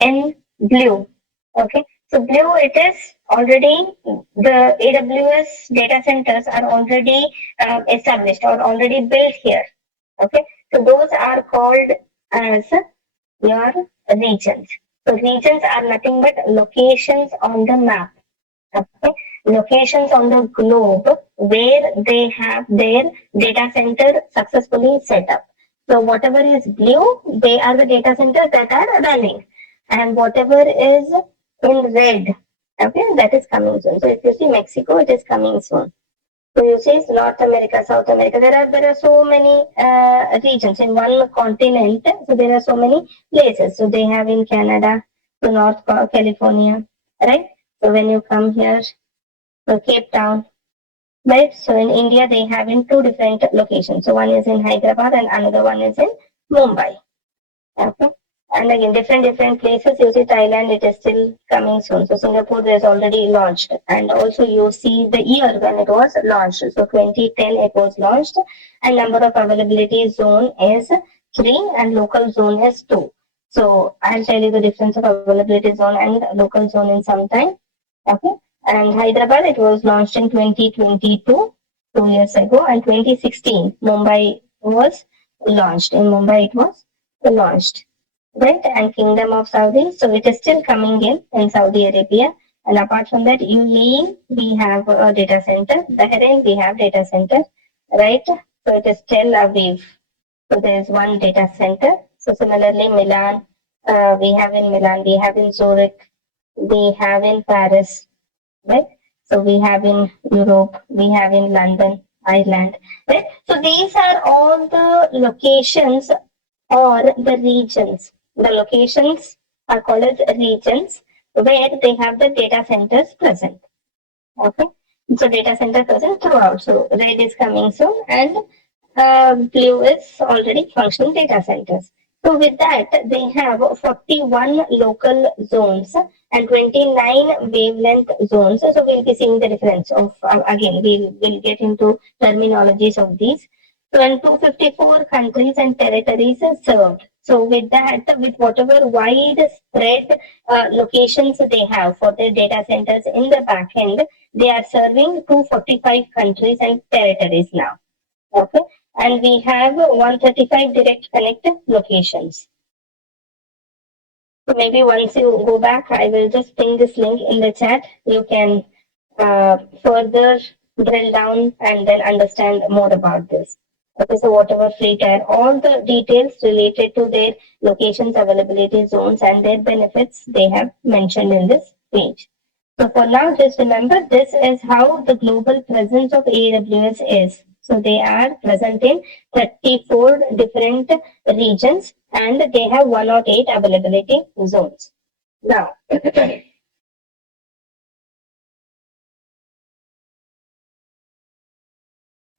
in blue. Okay, so blue, it is already, the AWS data centers are already established or already built here. Okay, so those are called as your regions. So regions are nothing but locations on the map. Okay, locations on the globe where they have their data center successfully set up. So whatever is blue, they are the data centers that are running, and whatever is in red, okay, that is coming soon. So if you see Mexico, it is coming soon. So you see North America, South America. There are so many regions in one continent. So there are so many places. So they have in Canada, so California, right? So when you come here, so Cape Town, right? So in India, they have in two different locations. So one is in Hyderabad and another one is in Mumbai. Okay. And again, different places. You see Thailand, it is still coming soon. So Singapore is already launched. And also you see the year when it was launched. So 2010 it was launched. And number of availability zone is 3 and local zone is 2. So I'll tell you the difference of availability zone and local zone in some time. Okay. And Hyderabad, it was launched in 2022, 2 years ago. And 2016, Mumbai was launched. In Mumbai, it was launched, right? And Kingdom of Saudi, so it is still coming in Saudi Arabia. And apart from that, UAE, we have a data center. Bahrain, we have data center, right? So it is Tel Aviv. So there is one data center. So similarly, Milan, we have in Milan, we have in Zurich, we have in Paris, right? So we have in Europe, we have in London, Ireland, right? So these are all the locations or the regions. The locations are called as regions where they have the data centers present. Okay. So data center present throughout. So red is coming soon and blue is already functioning data centers. So with that, they have 41 local zones and 29 wavelength zones. So we'll be seeing the difference of, again, we'll get into terminologies of these. So and 254 countries and territories are served. So with that, with whatever widespread locations they have for their data centers in the back end, they are serving 245 countries and territories now. Okay, and we have 135 direct connect locations. So maybe once you go back, I will just ping this link in the chat. You can further drill down and then understand more about this. Okay, so whatever FreeTire, all the details related to their locations, availability zones, and their benefits they have mentioned in this page. So for now, just remember this is how the global presence of AWS is. So they are present in 34 different regions and they have 108 availability zones. Now,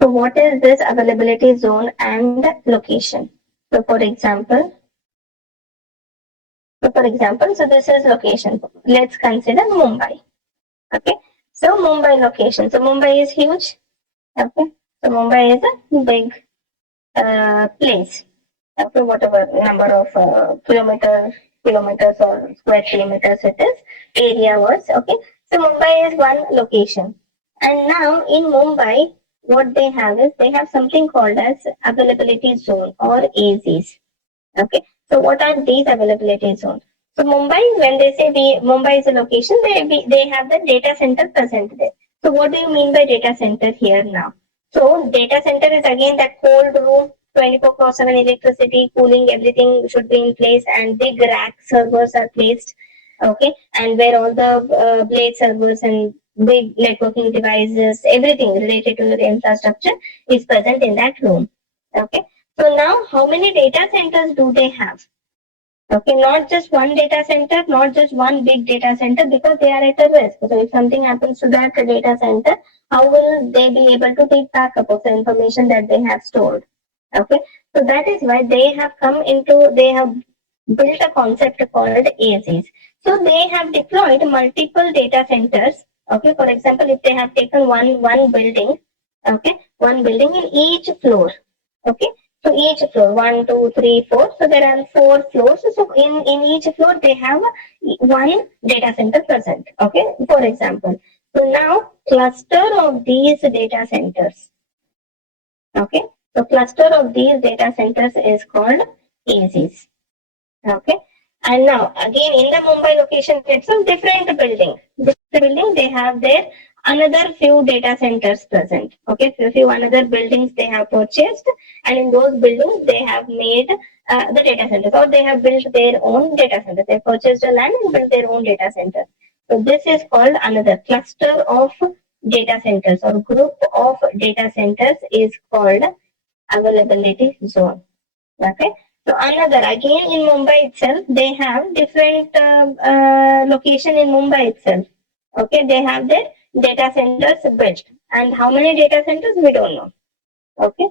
so what is this availability zone and location? So for example, so this is location. Let's consider Mumbai. Okay. So Mumbai location. So Mumbai is huge. Okay. So Mumbai is a big place. Okay. Whatever number of kilometers or square kilometers it is, area was. Okay. So Mumbai is one location. And now in Mumbai, what they have is they have something called as availability zone or AZs. Okay. So what are these availability zones? So Mumbai, when they say Mumbai is a location, they have the data center present there. So what do you mean by data center here now? So data center is again that cold room, 24/7 electricity, cooling, everything should be in place, and big rack servers are placed. Okay, and where all the blade servers and big networking devices, everything related to the infrastructure is present in that room. Okay, so now how many data centers do they have? Okay, not just one data center, not just one big data center, because they are at a risk. So if something happens to that data center, how will they be able to take backup of the information that they have stored? Okay, so that is why they have built a concept called AZs. So they have deployed multiple data centers. Okay, for example, if they have taken one building, okay, one building in each floor. Okay, So each floor, 1, 2, 3, 4. So there are 4 floors. So in each floor, they have one data center present. Okay, for example. So now cluster of these data centers. Okay, so cluster of these data centers is called AZs. Okay, and now again in the Mumbai location itself, different building. Different building, they have their another few data centers present. Okay, few another buildings they have purchased, and in those buildings they have made the data centers, or they have built their own data centers. They purchased a land and built their own data center. So this is called another cluster of data centers, or group of data centers is called availability zone. Okay. So another again in Mumbai itself, they have different location in Mumbai itself. Okay, they have their data centers built, and how many data centers we don't know. Okay,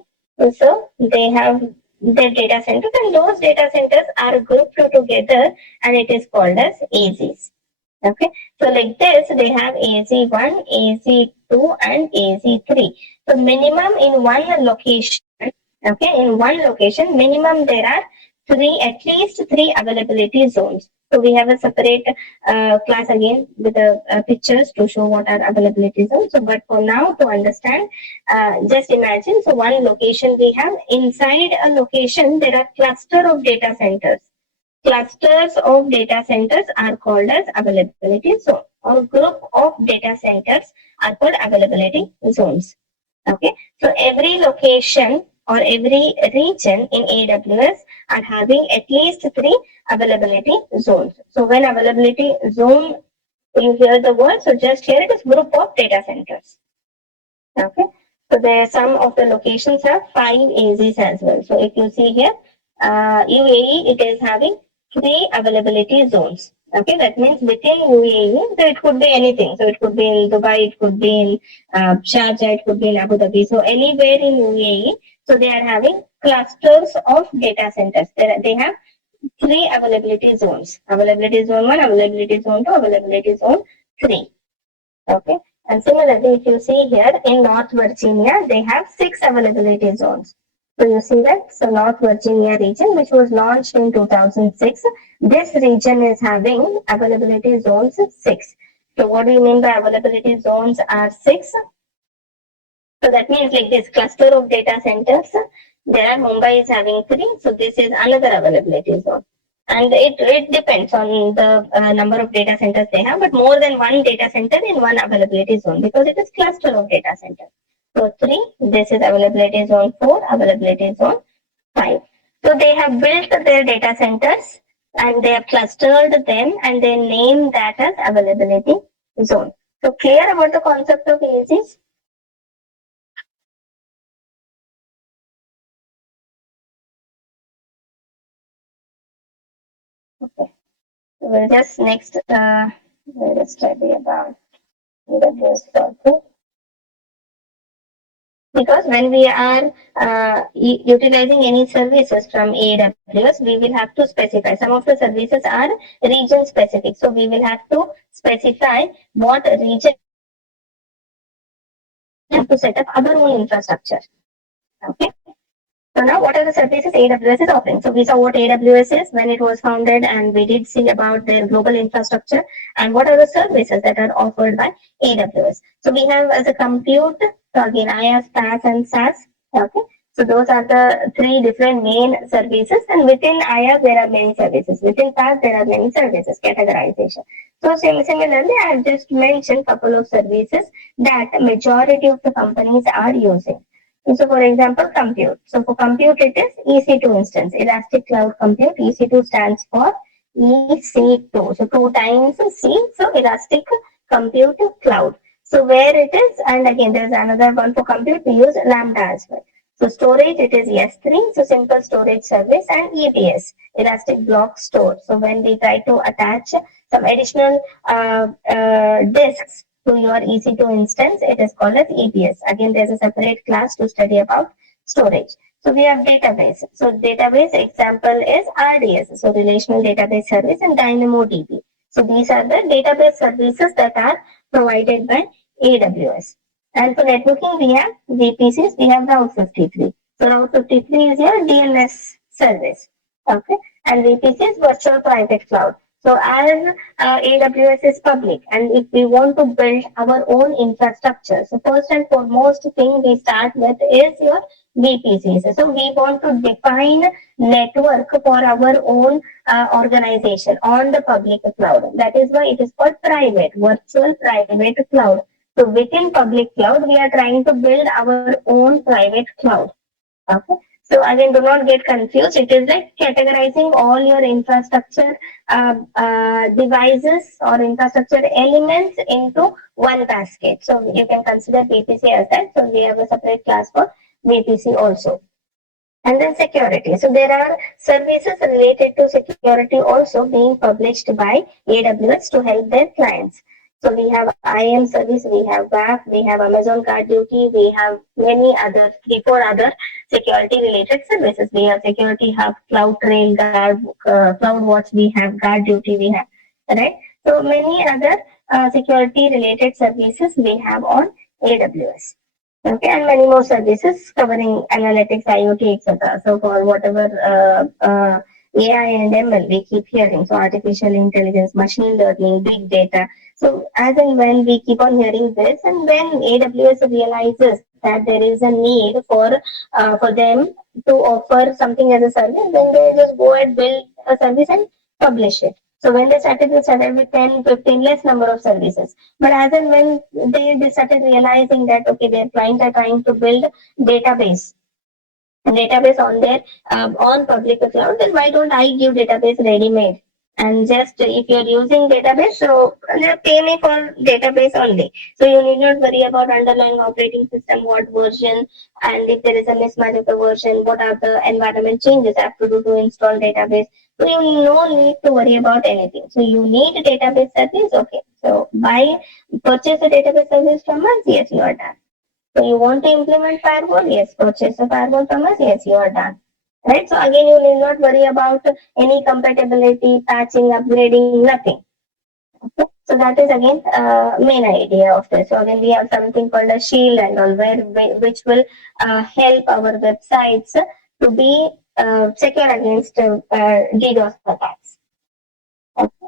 so they have their data centers, and those data centers are grouped together, and it is called as AZs. Okay, so like this, they have AZ1, AZ2, and AZ3. So minimum in one location. Okay, in one location, minimum there are at least three availability zones. So we have a separate class again with the pictures to show what are availability zones. So, but for now to understand, just imagine. So one location we have, inside a location there are cluster of data centers. Clusters of data centers are called as availability zone, or group of data centers are called availability zones. Okay, so every location or every region in AWS are having at least three availability zones. So when availability zone, you hear the word, so just here it is group of data centers. Okay, so there some of the locations have 5 AZs as well. So if you see here, UAE, it is having 3 availability zones. Okay, that means within UAE, so it could be anything. So it could be in Dubai, it could be in Sharjah, it could be in Abu Dhabi. So anywhere in UAE, so they are having clusters of data centers. They have 3 availability zones: availability zone 1, availability zone 2, availability zone 3. Okay. And similarly, if you see here in North Virginia, they have 6 availability zones. So you see that, so North Virginia region, which was launched in 2006, this region is having availability zones 6. So what do you mean by availability zones are 6? So that means like this cluster of data centers, there are Mumbai is having 3, so this is another availability zone. And it depends on the number of data centers they have, but more than one data center in one availability zone, because it is cluster of data centers. So 3, this is availability zone 4, availability zone 5. So they have built their data centers and they have clustered them and they name that as availability zone. So clear about the concept of AZs? Okay. So we'll just next we'll just study about AWS also. Because when we are utilizing any services from AWS, we will have to specify. Some of the services are region specific. So we will have to specify what region we have to set up our own infrastructure. Okay. So now what are the services AWS is offering? So we saw what AWS is when it was founded, and we did see about their global infrastructure and what are the services that are offered by AWS. So we have as a compute, so again IaaS, PaaS and SaaS. Okay. So those are the 3 different main services, and within IaaS there are many services. Within PaaS there are many services categorization. So similarly, I have just mentioned couple of services that majority of the companies are using. So for example, compute. So for compute, it is EC2 instance, Elastic Cloud Compute. EC2 stands for EC2. So 2 times C, so Elastic Compute Cloud. So where it is, and again, there's another one for compute, we use Lambda as well. So storage, it is S3, so simple storage service, and EBS, Elastic Block Store. So when we try to attach some additional disks to your EC2 instance, it is called as EBS. Again, there's a separate class to study about storage. So we have database. So database example is RDS, so relational database service, and DynamoDB. So these are the database services that are provided by AWS. And for networking, we have VPCs, we have Route 53. So Route 53 is your DNS service. Okay. And VPC is virtual private cloud. So as AWS is public, and if we want to build our own infrastructure, so first and foremost thing we start with is your VPCs. So we want to define network for our own organization on the public cloud. That is why it is called private, virtual private cloud. So within public cloud, we are trying to build our own private cloud. Okay. So again, do not get confused. It is like categorizing all your infrastructure devices or infrastructure elements into one basket. So you can consider VPC as that. So we have a separate class for VPC also. And then security. So there are services related to security also being published by AWS to help their clients. So we have IAM service, we have WAF, we have Amazon Guard Duty, we have many other, 3-4 other security related services. We have Security Hub, CloudTrail, CloudWatch, we have Guard Duty, we have, right? So many other security related services we have on AWS. Okay, and many more services covering analytics, IoT, etc. So for whatever AI and ML we keep hearing, so artificial intelligence, machine learning, big data. So as and when we keep on hearing this, and when AWS realizes that there is a need for them to offer something as a service, then they just go and build a service and publish it. So when they started with 10, 15, less number of services. But as and when they started realizing that, okay, their clients are trying to build database database on their on public cloud, then why don't I give database ready made? And just if you're using database, so pay me for database only. So you need not worry about underlying operating system, what version, and if there is a mismatch of the version, what are the environment changes I have to do to install database. So you no need to worry about anything. So you need a database service, okay. So purchase a database service from us, yes, you are done. So you want to implement firewall? Yes. Purchase a firewall from us? Yes, you are done. Right? So again, you need not worry about any compatibility, patching, upgrading, nothing. Okay? So that is again main idea of this. So again, we have something called a shield and all, which will help our websites to be secure against DDoS attacks. Okay?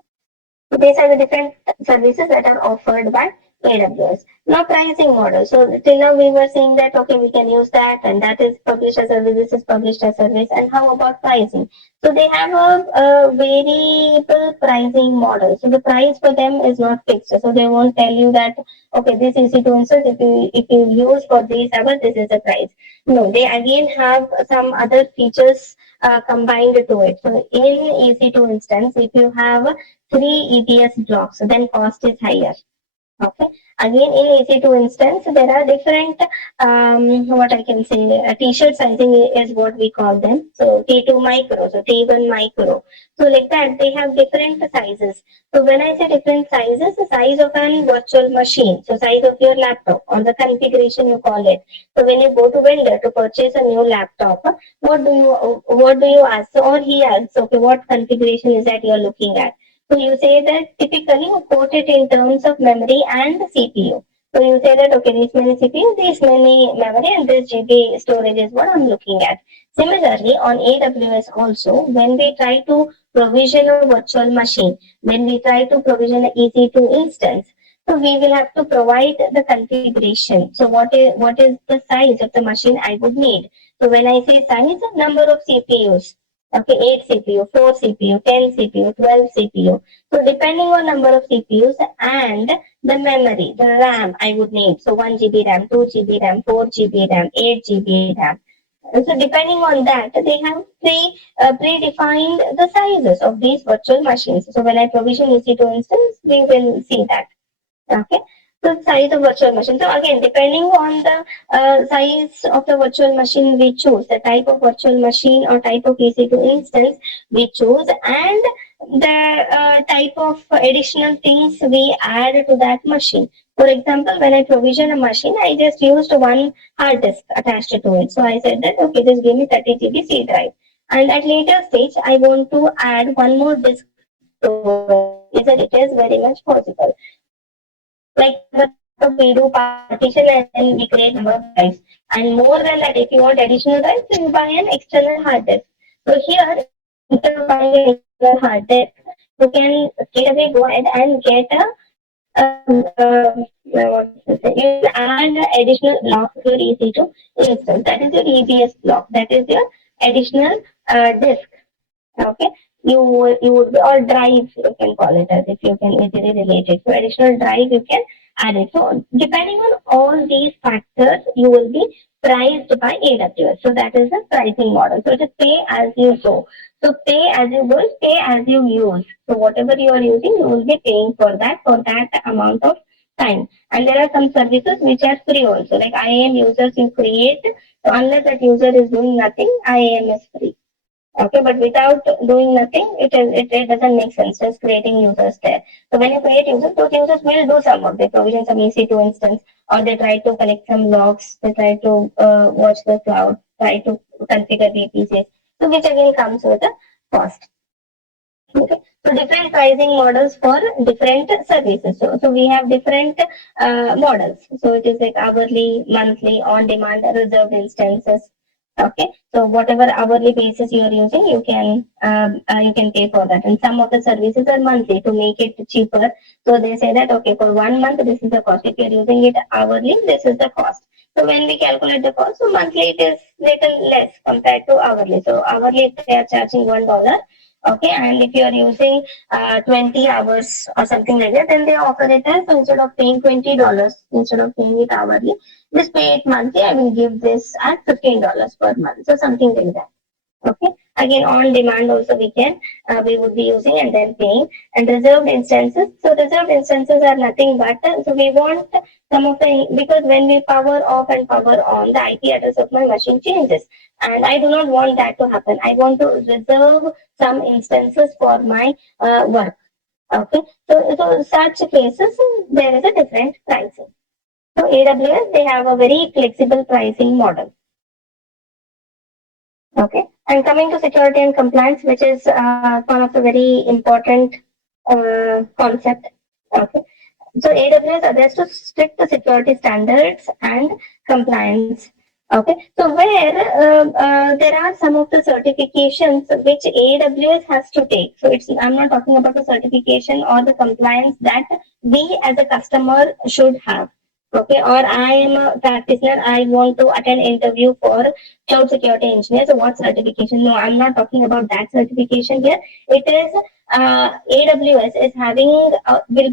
So these are the different services that are offered by AWS. Now pricing model. So till now we were saying that okay, we can use that and that is published as service, this is published as service. And how about pricing? So they have a variable pricing model. So the price for them is not fixed. So they won't tell you that okay, this is to instance if you use for these hours, this is the price. No, they again have some other features combined to it. So in EC2 instance, if you have 3 ETS blocks, then cost is higher. Okay. Again, in EC2 instance, there are different, what I can say, t-shirt sizing is what we call them. So T2 micro, so T1 micro. So like that, they have different sizes. So when I say different sizes, the size of an virtual machine, so size of your laptop or the configuration you call it. So when you go to vendor to purchase a new laptop, what do you ask? Or he asks, okay, what configuration is that you're looking at? So you say that typically you quote it in terms of memory and CPU. So you say that okay, this many CPU, this many memory, and this GB storage is what I'm looking at. Similarly, on AWS also, when we try to provision a virtual machine, when we try to provision an EC2 instance, so we will have to provide the configuration. So what is the size of the machine I would need? So when I say size, number of CPUs. Okay, 8 CPU, 4 CPU, 10 CPU, 12 CPU. So depending on number of CPUs and the memory, the RAM I would need. So 1 GB RAM, 2 GB RAM, 4 GB RAM, 8 GB RAM. So depending on that, they have predefined the sizes of these virtual machines. So when I provision EC2 instance, we will see that. Okay. So size of virtual machine. So again, depending on the size of the virtual machine we choose, the type of virtual machine or type of EC2 instance we choose, and the type of additional things we add to that machine. For example, when I provision a machine, I just used one hard disk attached to it. So I said that okay, just give me 30 GB C drive. And at later stage, I want to add one more disk to it. Is that it is very much possible. Like for example, So we do partition and then we create number of drives. And more than that, if you want additional drives, then you buy an external hard disk. So here, instead of buying an external hard disk, you can straight away go ahead and get a you can add additional block to your EC2 instance. That is your EBS block. That is your additional disk. Okay, you would be, or drive you can call it, as if you can easily relate it. So additional drive you can add it. So depending on all these factors, you will be priced by AWS. So that is the pricing model. So it is pay as you go. So pay as you go is pay as you use. So whatever you are using, you will be paying for that amount of time. And there are some services which are free also, like IAM users you create. So unless that user is doing nothing, IAM is free. Okay, but without doing nothing, it doesn't make sense just creating users there. So when you create users, those users will do some work. They provision some EC2 instance, or they try to collect some logs, they try to watch the cloud, try to configure VPCs. So which again comes with a cost. Okay, so different pricing models for different services. So we have different models. So it is like hourly, monthly, on demand, reserved instances. Okay, so whatever hourly basis you are using, you can pay for that. And some of the services are monthly to make it cheaper. So they say that okay, for 1 month this is the cost. If you are using it hourly, this is the cost. So when we calculate the cost, so monthly it is little less compared to hourly. So hourly they are charging $1. Okay, and if you are using 20 hours or something like that, then they offer it as, so instead of paying $20, instead of paying it hourly, just pay it monthly. I will give this at $15 per month. So something like that. Okay, again on demand also we would be using and then paying. And reserved instances, so reserved instances are nothing but so we want some of the, because when we power off and power on, the IP address of my machine changes, and I do not want that to happen. I want to reserve some instances for my work. Okay, so such cases there is a different pricing. So AWS, they have a very flexible pricing model. Okay, and coming to security and compliance, which is one of the very important concept. Okay, so AWS adheres to strict security standards and compliance. Okay, so where there are some of the certifications which AWS has to take. So I'm not talking about the certification or the compliance that we as a customer should have. Okay, or I am a practitioner, I want to attend interview for cloud security engineer. So what certification? No, I'm not talking about that certification here. It is AWS is will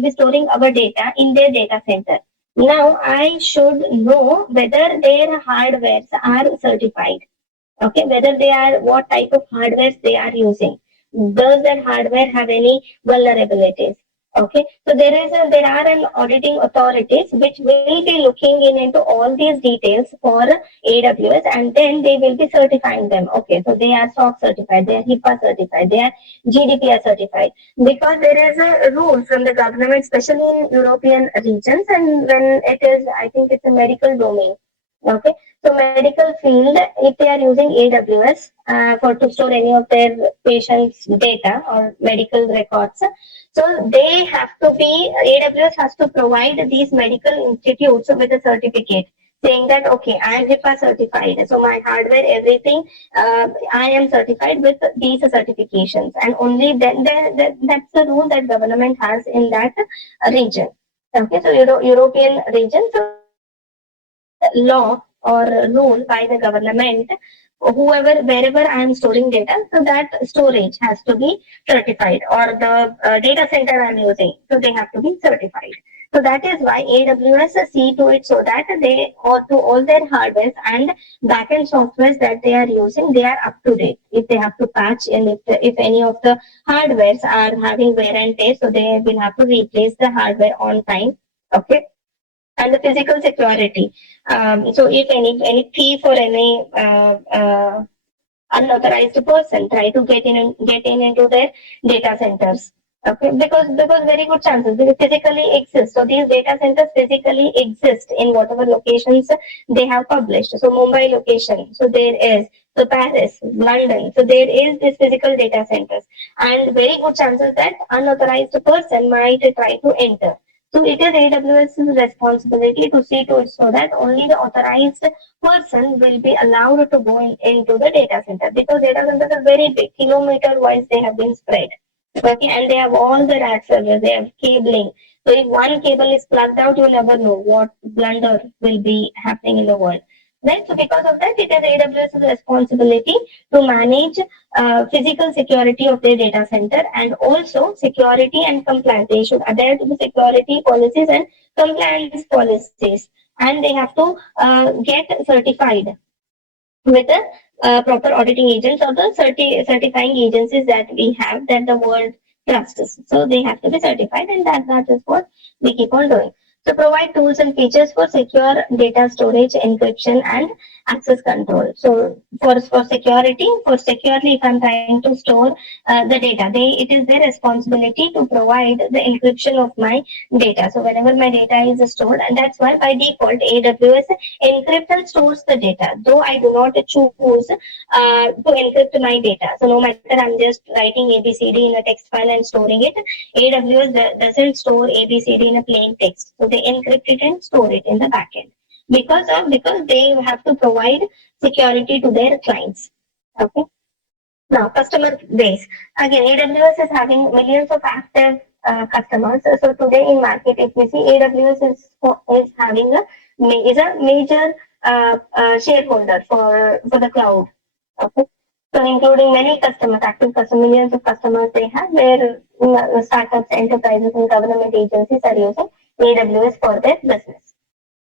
be storing our data in their data center. Now I should know whether their hardwares are certified. Okay, whether they are, what type of hardware they are using. Does that hardware have any vulnerabilities? Okay, so there are an auditing authorities which will be looking into all these details for AWS, and then they will be certifying them. Okay, so they are SOC certified, they are HIPAA certified, they are GDPR certified, because there is a rule from the government, especially in European regions, and when it is, I think it's a medical domain. Okay, so medical field, if they are using AWS for to store any of their patients' data or medical records, so they have to be, AWS has to provide these medical institutes with a certificate saying that okay, I am HIPAA certified, so my hardware, everything, I am certified with these certifications, and only then that's the rule that government has in that region. Okay, so European region, so that law or rule by the government, whoever, wherever I am storing data, so that storage has to be certified, or the data center I'm using, so they have to be certified. So that is why AWS see to it so that they, or to all their hardware and backend softwares that they are using, they are up to date. If they have to patch, and if any of the hardwares are having wear and tear, so they will have to replace the hardware on time. Okay, and the physical security. So if any thief or any unauthorized person try to get in into their data centers. Okay, because very good chances, they physically exist. So these data centers physically exist in whatever locations they have published. So Mumbai location, so there is. So Paris, London, so there is this physical data centers, and very good chances that unauthorized person might try to enter. So it is AWS's responsibility to see to it so that only the authorized person will be allowed to go into the data center, because data centers are very big, kilometer wise they have been spread. Okay, and they have all the rack servers, they have cabling. So if one cable is plugged out, you never know what blunder will be happening in the world. Right? So because of that, it is AWS's responsibility to manage physical security of their data center, and also security and compliance. They should adhere to the security policies and compliance policies, and they have to get certified with the proper auditing agents or the certifying agencies that we have, that the world trusts. So they have to be certified, and that is what we keep on doing. So provide tools and features for secure data storage, encryption, and access control. So for security, for securely, if I'm trying to store the data, it is their responsibility to provide the encryption of my data. So whenever my data is stored, and that's why by default AWS encrypt and stores the data, though I do not choose to encrypt my data. So no matter I'm just writing ABCD in a text file and storing it, AWS doesn't store ABCD in a plain text. So they encrypt it and store it in the backend, because they have to provide security to their clients. Okay. Now, customer base. Again, AWS is having millions of active customers. So today in market, if we see, AWS is having is a major shareholder for the cloud. Okay. So including many customers, active customers, millions of customers they have, where startups, enterprises, and government agencies are using AWS for their business.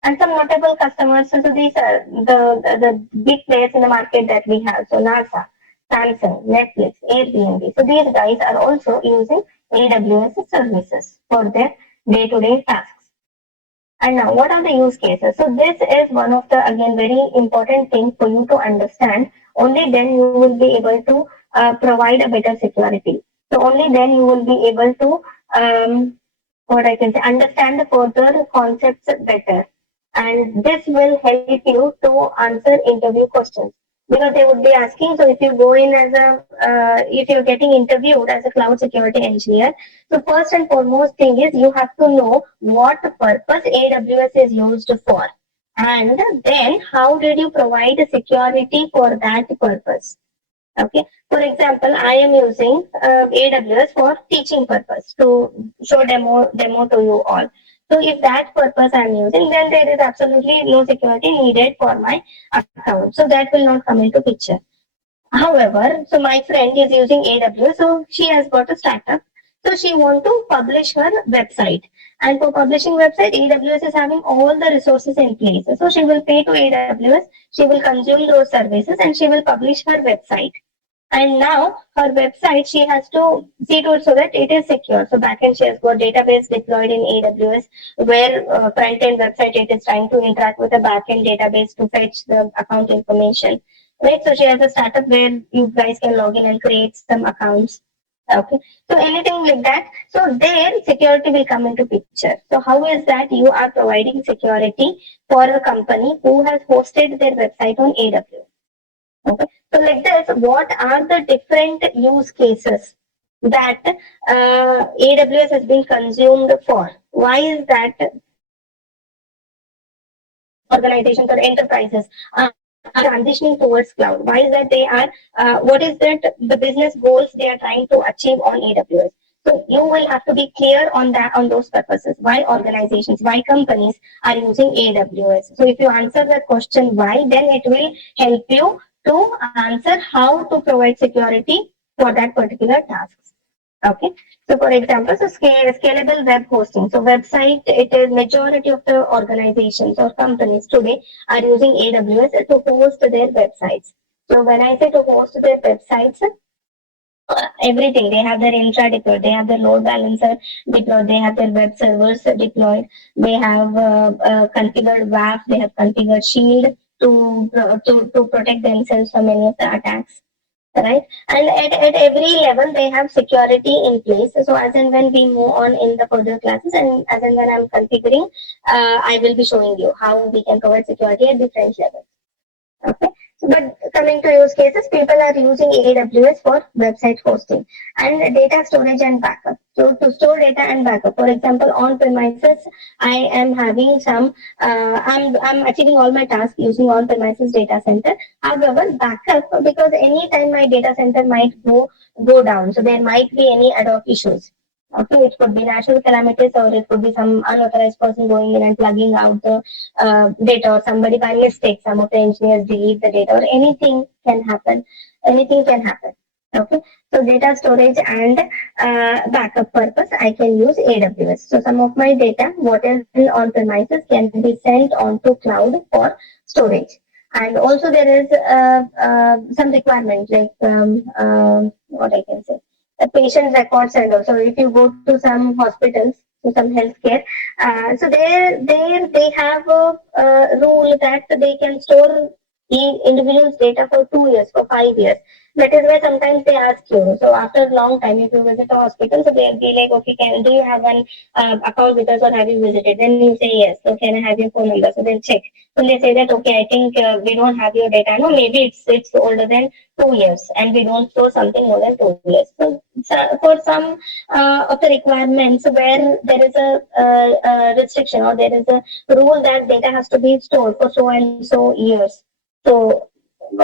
And some notable customers, so these are the big players in the market that we have. So NASA, Samsung, Netflix, Airbnb. So these guys are also using AWS services for their day-to-day tasks. And now, what are the use cases? So this is one of the, again, very important thing for you to understand. Only then you will be able to provide a better security. So only then you will be able to what I can say, understand the further concepts better. And this will help you to answer interview questions, because they would be asking. So if you go in as if you're getting interviewed as a cloud security engineer, so first and foremost thing is you have to know what purpose AWS is used for. And then how did you provide security for that purpose? Okay. For example, I am using AWS for teaching purpose to show demo to you all. So if that purpose I'm using, then there is absolutely no security needed for my account. So that will not come into picture. However, so my friend is using AWS, so she has got a startup. So she want to publish her website. And for publishing website, AWS is having all the resources in place. So she will pay to AWS, she will consume those services, and she will publish her website. And now her website, she has to see to it so that it is secure. So backend, she has got database deployed in AWS, where front end website, it is trying to interact with a backend database to fetch the account information. Right. So she has a startup where you guys can log in and create some accounts. Okay. So anything like that. So there security will come into picture. So how is that you are providing security for a company who has hosted their website on AWS? Okay. So like this, what are the different use cases that AWS has been consumed for? Why is that organizations or enterprises are transitioning towards cloud? Why is that they are, what is that the business goals they are trying to achieve on AWS? So you will have to be clear on that, on those purposes. Why organizations, why companies are using AWS? So if you answer that question why, then it will help you to answer how to provide security for that particular task. Okay. So for example, so scalable web hosting. So website, it is majority of the organizations or companies today are using AWS to host their websites. So when I say to host their websites, everything, they have their infra deployed, they have their load balancer deployed, they have their web servers deployed, they have configured WAF, they have configured Shield to protect themselves from any of the attacks. Right. And at every level they have security in place. So as and when we move on in the further classes, and as and when I'm configuring, I will be showing you how we can provide security at different levels. Okay. But coming to use cases, people are using AWS for website hosting and data storage and backup. So to store data and backup, for example, on premises, I am having some, I'm achieving all my tasks using on premises data center. However, backup, because anytime my data center might go down, so there might be any ad hoc issues. Okay, it could be natural calamities or it could be some unauthorized person going in and plugging out the data, or somebody by mistake, some of the engineers delete the data, or anything can happen. Anything can happen. Okay, so data storage and backup purpose, I can use AWS. So some of my data, what is on premises, can be sent onto cloud for storage. And also there is some requirement like what I can say, the patient records and also if you go to some hospitals, to some healthcare, so they have a rule that they can store individuals' data for 2 years, for 5 years. That is why sometimes they ask you. So after a long time, if you visit a hospital, so they'll be like, okay, do you have an account with us or have you visited? Then you say yes. So can I have your phone number? So they'll check. So they say that okay, I think we don't have your data. No, maybe it's older than 2 years, and we don't store something more than 2 years. So for some of the requirements where there is a restriction or there is a rule that data has to be stored for so and so years. So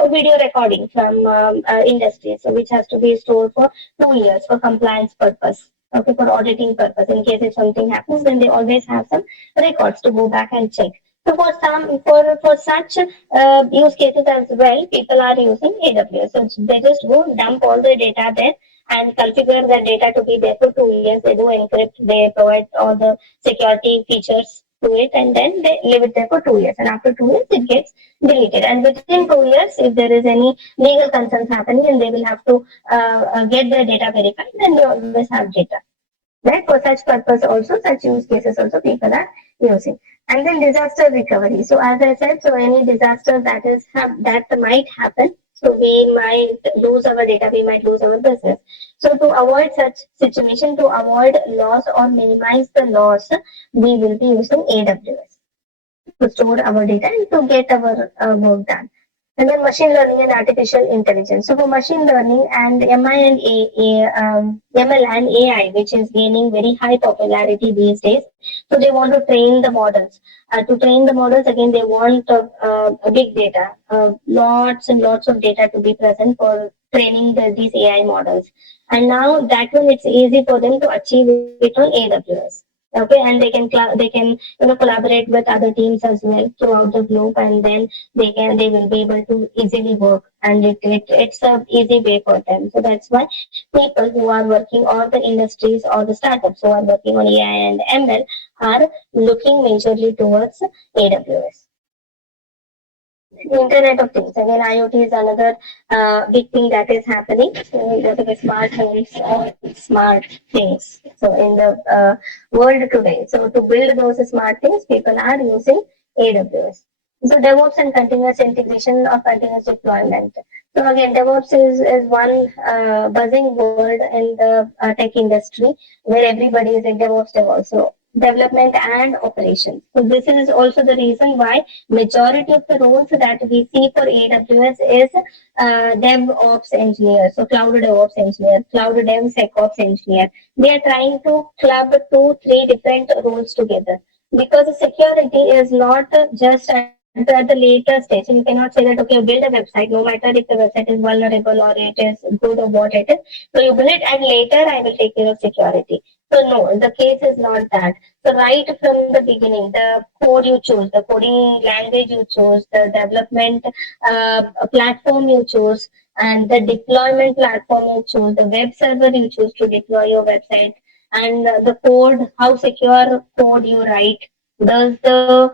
video recording from industry, so which has to be stored for 2 years for compliance purpose. Okay, for auditing purpose. In case if something happens, then they always have some records to go back and check. So for such use cases as well, people are using AWS. So they just go dump all the data there and configure the data to be there for 2 years. They do encrypt, they provide all the security features to it, and then they leave it there for 2 years. And after 2 years, it gets deleted. And within 2 years, if there is any legal concerns happening, and they will have to get their data verified, then they always have data. Right? For such purpose also, such use cases also people are using. And then disaster recovery. So as I said, so any disaster that might happen, so we might lose our data, we might lose our business. So to avoid such situation, to avoid loss or minimize the loss, we will be using AWS to store our data and to get our work done. And then machine learning and artificial intelligence. So for machine learning and ML and AI, which is gaining very high popularity these days. So they want to train the models. To train the models, again, they want big data, lots and lots of data to be present for training these AI models. And now that one, it's easy for them to achieve it on AWS. Okay, and they can collaborate with other teams as well throughout the globe, and then they will be able to easily work, and it's a easy way for them. So that's why people who are working, or the industries or the startups who are working on AI and ML, are looking majorly towards AWS. Internet of Things. Again, IoT is another big thing that is happening. So, the smart homes or smart things. So, in the world today, so to build those smart things, people are using AWS. So, DevOps and continuous integration or continuous deployment. So, again, DevOps is one buzzing word in the tech industry where everybody is in DevOps. So, development and operations. So, this is also the reason why majority of the roles that we see for AWS is DevOps engineer, so cloud DevOps engineer, cloud DevSecOps engineer. They are trying to club two, three different roles together, because security is not just at the later stage. You cannot say that, okay, build a website, no matter if the website is vulnerable or it is good or what it is. So you build it and later I will take care of security. So no, the case is not that. So right from the beginning, the code you choose, the coding language you choose, the development platform you choose, and the deployment platform you choose, the web server you choose to deploy your website, and the code, how secure code you write. Does the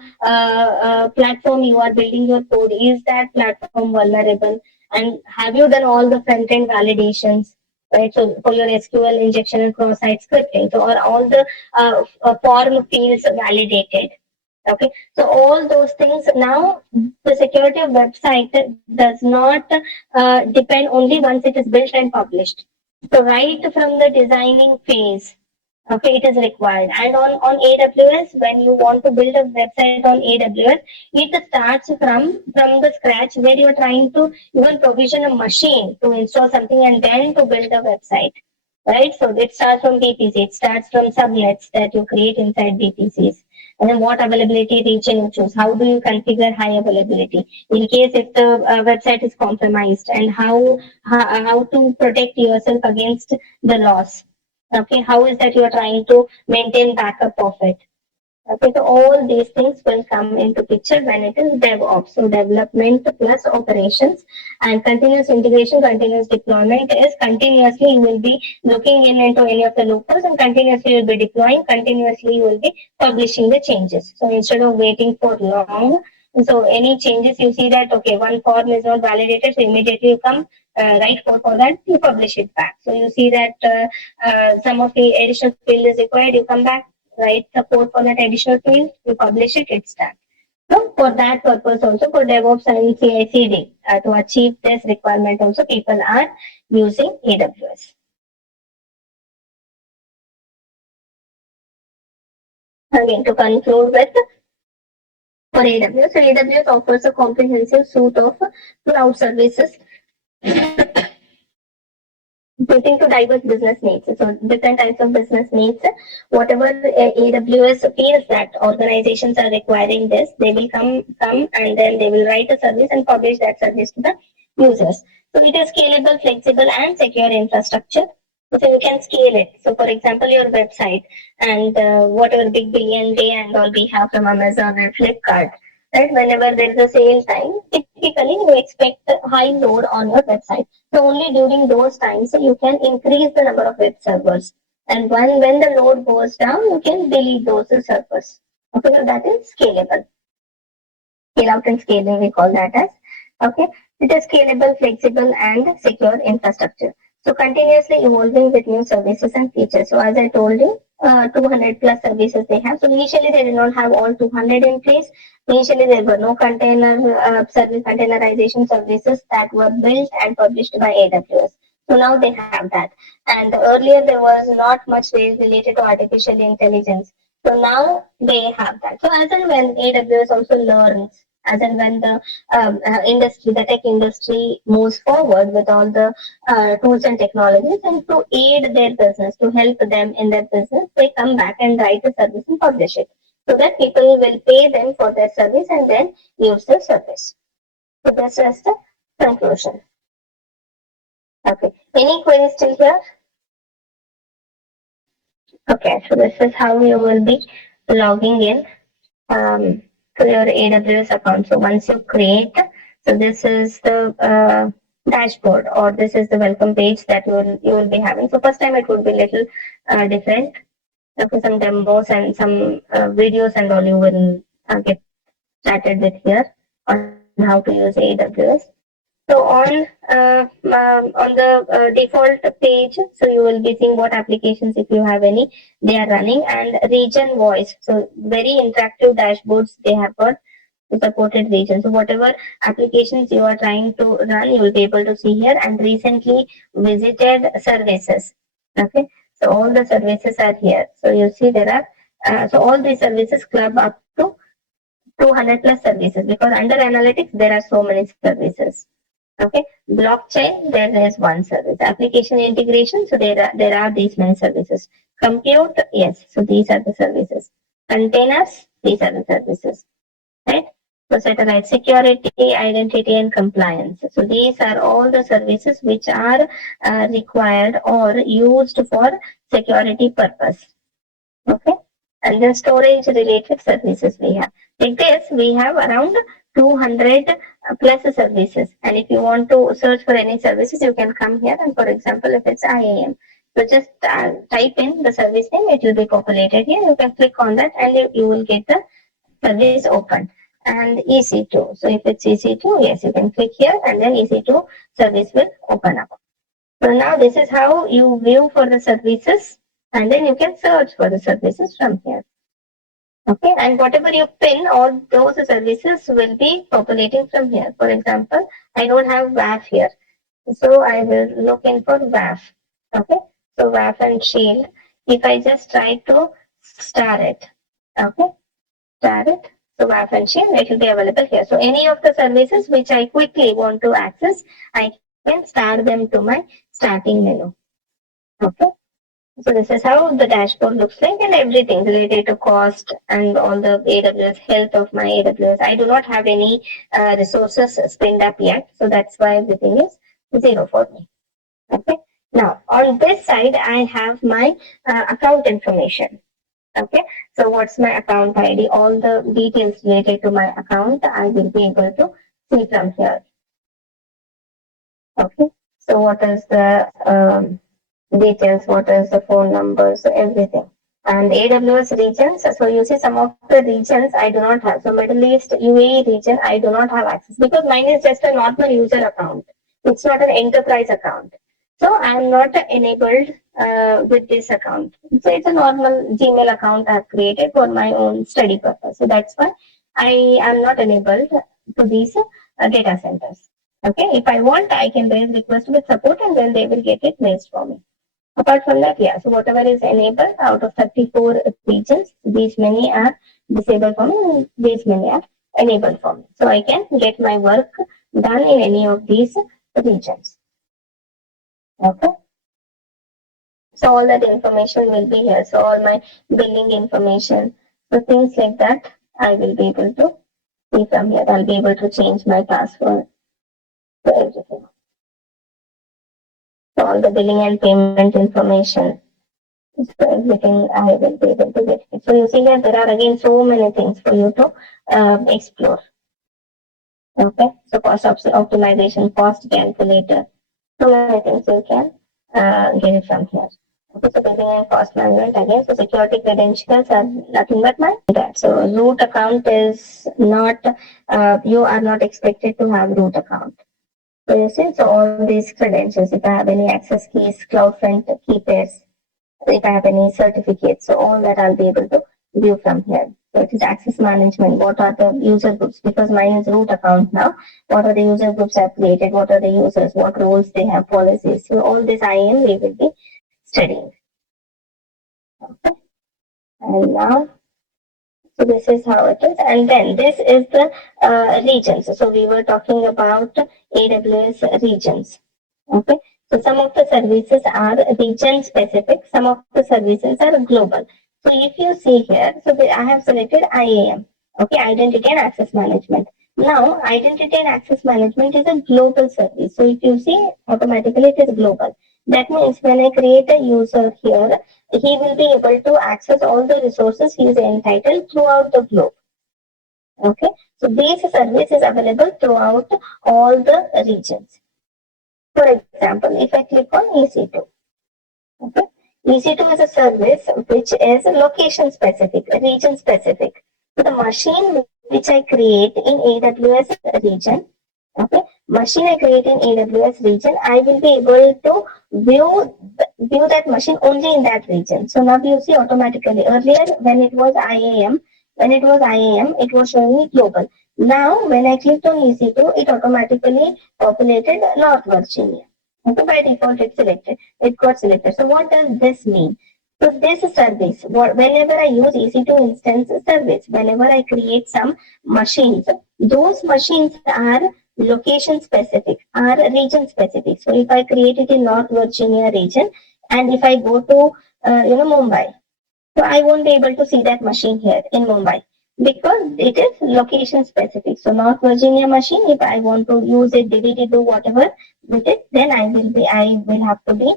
platform you are building your code, is that platform vulnerable? And have you done all the front end validations? Right, so for your SQL injection and cross-site scripting, so are all the form fields validated? Okay, so all those things. Now the security of website does not depend only once it is built and published. So right from the designing phase, Okay, it is required. And on AWS, when you want to build a website on AWS, it starts from the scratch where you are trying to even provision a machine to install something and then to build a website. Right? So it starts from VPC, it starts from subnets that you create inside VPCs. And then what availability region you choose. How do you configure high availability? In case if the website is compromised, and how to protect yourself against the loss. Okay, how is that you are trying to maintain backup of it? Okay, so all these things will come into picture when it is DevOps. So development plus operations and continuous integration, continuous deployment is continuously you will be looking into any of the loopholes and continuously you will be deploying, continuously you will be publishing the changes. So instead of waiting for long, so any changes you see that okay, one form is not validated, so immediately you come write code for that, you publish it back. So you see that some of the additional field is required, you come back, write the code for that additional field, you publish it, it's done. So for that purpose also for DevOps and CI/CD to achieve this requirement also people are using AWS. Again to conclude with for AWS, so AWS offers a comprehensive suite of cloud services fitting to diverse business needs. So different types of business needs. Whatever AWS feels that organizations are requiring this, they will come and then they will write a service and publish that service to the users. So it is scalable, flexible, and secure infrastructure. So you can scale it. So for example, your website and whatever big billion day and all we have from Amazon and Flipkart. Right, whenever there is a sale time, typically you expect a high load on your website. So only during those times you can increase the number of web servers. And when the load goes down, you can delete those servers. Okay, so that is scalable. Scale out and scaling, we call that as. Okay, it is scalable, flexible, and secure infrastructure. So continuously evolving with new services and features. So as I told you, 200 plus services they have. So initially they did not have all 200 in place. Initially there were no container service containerization services that were built and published by AWS. So now they have that. And earlier there was not much related to artificial intelligence. So now they have that. So as and when AWS also learns, as and when the the tech industry moves forward with all the tools and technologies, and to aid their business, to help them in their business, they come back and write a service and publish it, so that people will pay them for their service and then use the service. So this is the conclusion. Okay. Any queries still here? Okay. So this is how you will be logging in to your AWS account. So once you create, so this is the dashboard, or this is the welcome page that you will be having. So first time it would be little different. Okay, some demos and some videos and all you will get started with here on how to use AWS. So on the default page, so you will be seeing what applications, if you have any, they are running, and region voice. So very interactive dashboards they have got supported region. So whatever applications you are trying to run, you will be able to see here, and recently visited services. Okay, so all the services are here. So you see there are so all these services club up to 200 plus services, because under analytics there are so many services. Okay, blockchain, there is one service. Application integration, so there are these many services. Compute, yes, so these are the services. Containers, these are the services. Right? So satellite security, identity, and compliance. So these are all the services which are required or used for security purpose. Okay, and then storage related services we have. Like this, we have around 200 plus services. And if you want to search for any services, you can come here. And for example, if it's IAM, so just type in the service name, it will be populated here. You can click on that and you will get the service open. And EC2. So if it's EC2, yes, you can click here and then EC2 service will open up. So now this is how you view for the services, and then you can search for the services from here. Okay, and whatever you pin, all those services will be populating from here. For example, I don't have WAF here, so I will look in for WAF. Okay, so WAF and Shield. if I just try to star it, okay, star it, so my function, it will be available here. So any of the services which I quickly want to access, I can star them to my starting menu. Okay. So this is how the dashboard looks like, and everything related to cost and all the AWS health of my AWS. I do not have any resources spinned up yet, so that's why everything is zero for me. Okay. Now on this side, I have my account information. Okay. So what's my account ID? All the details related to my account, I will be able to see from here. Okay. So what is the details? What is the phone number? So everything. And AWS regions. So you see some of the regions I do not have. So Middle East, UAE region, I do not have access because mine is just a normal user account. It's not an enterprise account. So I am not enabled with this account. So it's a normal Gmail account I have created for my own study purpose. So that's why I am not enabled to these data centers. Okay, if I want, I can raise request with support and then they will get it raised for me. Apart from that, yeah, so whatever is enabled out of 34 regions, these many are disabled for me, and these many are enabled for me. So I can get my work done in any of these regions. Okay. So all that information will be here. So all my billing information, so things like that, I will be able to see from here. I'll be able to change my password for everything. So all the billing and payment information. So everything I will be able to get it. So you see here there are again so many things for you to explore. Okay, so cost optimization, cost calculator, so many things you can get it from here. Okay, so billing and cost management again. So security credentials are nothing but my that. So root account is not you are not expected to have root account. So you see, so all these credentials, if I have any access keys, cloud front key pairs, if I have any certificates, so all that I'll be able to view from here. So it is access management. What are the user groups? Because mine is root account now. What are the user groups I've created? What are the users? What roles they have? Policies. So all this IAM we will be studying. Okay. And now, so this is how it is. And then this is the regions. So we were talking about AWS regions. Okay. So some of the services are region specific, some of the services are global. So if you see here, so I have selected IAM, okay, Identity and Access Management. Now, Identity and Access Management is a global service. So if you see, automatically it is global. That means when I create a user here, he will be able to access all the resources he is entitled throughout the globe. Okay, so this service is available throughout all the regions. For example, if I click on EC2, okay, EC2 is a service which is location specific, region specific. So the machine which I create in AWS region, okay, machine I create in AWS region, I will be able to view that machine only in that region. So now you see automatically. Earlier when it was IAM, it was showing me global. Now when I clicked on EC2, it automatically populated North Virginia. Okay, by default it got selected. So what does this mean? So this service, whenever I use EC2 instance service, whenever I create some machines, those machines are location specific, are region specific. So if I create it in North Virginia region, and if I go to Mumbai, so I won't be able to see that machine here in Mumbai because it is location specific. So North Virginia machine, if I want to use it, delete it, do whatever with it, then I will have to be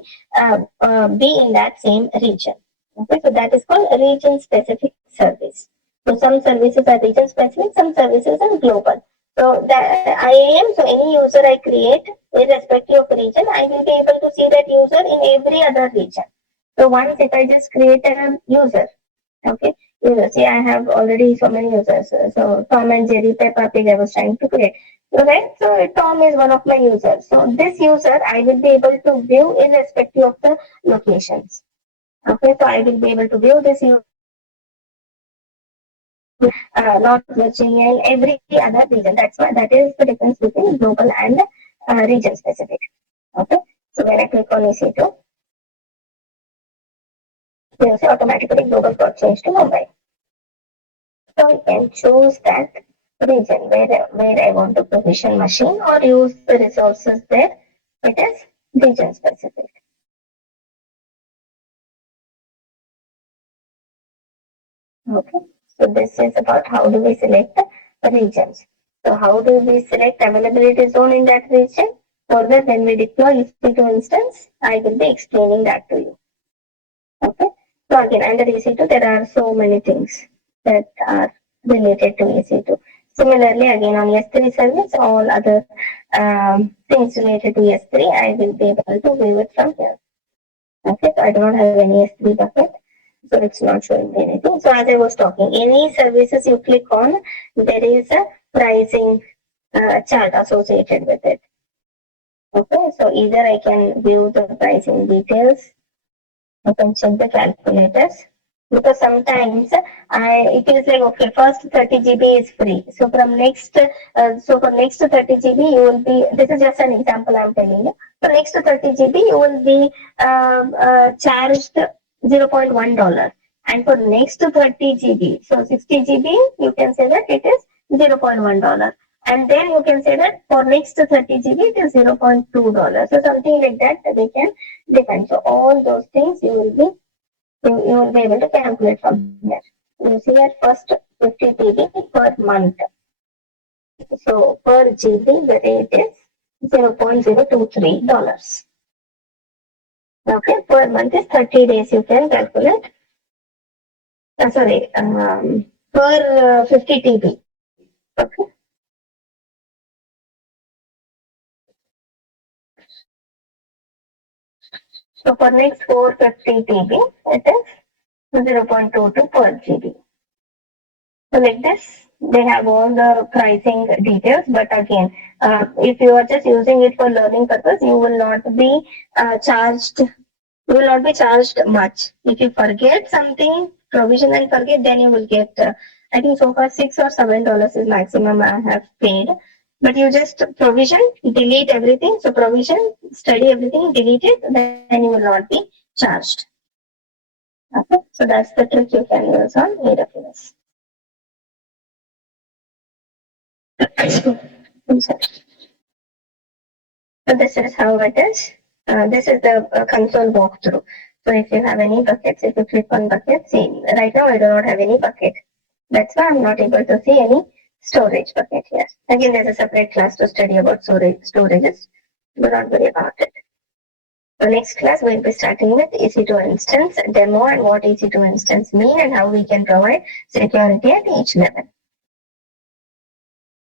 in that same region. Okay, so that is called region specific service. So some services are region specific, some services are global. So that IAM, so any user I create, irrespective of region, I will be able to see that user in every other region. So once if I just create a user, okay, user, see I have already so many users. So Tom and Jerry, Peppa Pig, I was trying to create. So right, so Tom is one of my users. So this user I will be able to view irrespective of the locations. Okay, so I will be able to view this user. North Virginia and every other region. That is the difference between global and region specific. Okay, so when I click on EC2, You will see automatically global got changed to Mumbai. So you can choose that region where I want to provision machine or use the resources there. It is region specific. Okay. So this is about how do we select the regions. So how do we select availability zone in that region? Further, when we deploy EC2 instance, I will be explaining that to you. Okay. So again, under EC2, there are so many things that are related to EC2. Similarly, again on S3 service, all other things related to S3, I will be able to view it from here. Okay, so I do not have any S3 bucket, so it's not showing me anything. So as I was talking, any services you click on, there is a pricing chart associated with it. Okay, so either I can view the pricing details, I can check the calculators, because sometimes it is like, okay, first 30 GB is free. So for next 30 GB you will be, this is just an example I'm telling you. For next 30 GB you will be charged $0.1. And for next 30 GB, so 60 GB, you can say that it is $0.1. And then you can say that for next 30 GB it is $0.2. So something like that they can define. So all those things you will be able to calculate from here. You see at first 50 GB per month. So per GB the rate is $0.023. Okay, per month is 30 days you can calculate. Per 50 TB. Okay. So for next 450 TB, it is 0.22 per GB. So like this, they have all the pricing details. But again, if you are just using it for learning purpose, you will not be charged. You will not be charged much. If you forget something, provision and forget, then you will get. I think so far $6 or $7 is maximum I have paid. But you just provision, delete everything. So provision, study everything, delete it, then you will not be charged. Okay, so that's the trick you can use on AWS. I'm sorry. So this is how it is. This is the console walkthrough. So if you have any buckets, if you click on buckets, see, right now I do not have any bucket. That's why I'm not able to see any storage bucket here. Again, there's a separate class to study about storages. Do not worry about it. The next class we'll be starting with EC2 instance demo and what EC2 instance mean and how we can provide security at each level.